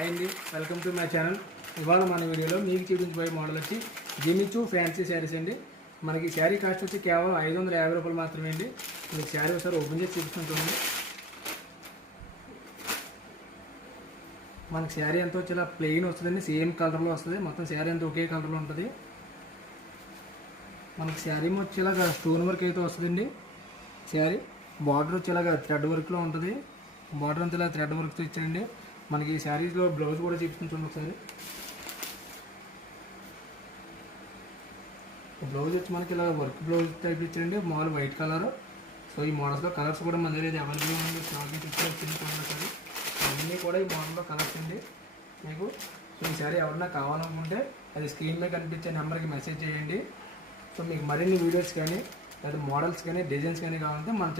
Hi అండి, welcome to my channel. ఇవాళ మన వీడియోలో మీకు చూపించబోయే మోడల్ వచ్చి జిమిచూ ఫ్యాన్సీ శారీస్ అండి. మనకి శారీ కాస్ట్ వచ్చి కేవలం 550 రూపాయలు మాత్రమే అండి. మీకు శారీ ఒకసారి ఓపెన్ చేసి చూపిస్తుంటుంది. మనకి శారీ అంతా వచ్చి ఇలా ప్లెయిన్ వస్తుందండి, సేమ్ కలర్లో వస్తుంది. మొత్తం శారీ అంతా ఒకే కలర్లో ఉంటుంది. మనకి శారీ వచ్చి ఇలాగా స్టోన్ వర్క్ అయితే వస్తుందండి. శారీ బార్డర్ వచ్చి ఇలాగా థ్రెడ్ వర్క్లో ఉంటుంది. బార్డర్ అంతా ఇలా థ్రెడ్ వర్క్తో ఇచ్చారండి. మనకి ఈ శారీస్లో బ్లౌజ్ కూడా చూపించుకుంటాం ఒకసారి. బ్లౌజ్ వచ్చి మనకి ఇలా వర్క్ బ్లౌజ్ టైప్ ఇచ్చారండి, మామూలు వైట్ కలర్. సో ఈ మోడల్స్లో కలర్స్ కూడా మన దగ్గర అవైలబుల్ ఉంది. స్టాక్ వచ్చింది సరే, అన్నీ కూడా ఈ మోడల్లో కలర్స్ అండి మీకు. సో ఈ శారీ ఎవరన్నా కావాలనుకుంటే అది స్క్రీన్ మీద కనిపించే నెంబర్కి మెసేజ్ చేయండి. సో మీకు మరిన్ని వీడియోస్ కానీ లేదా మోడల్స్ కానీ డిజైన్స్ కానీ కావాలంటే మన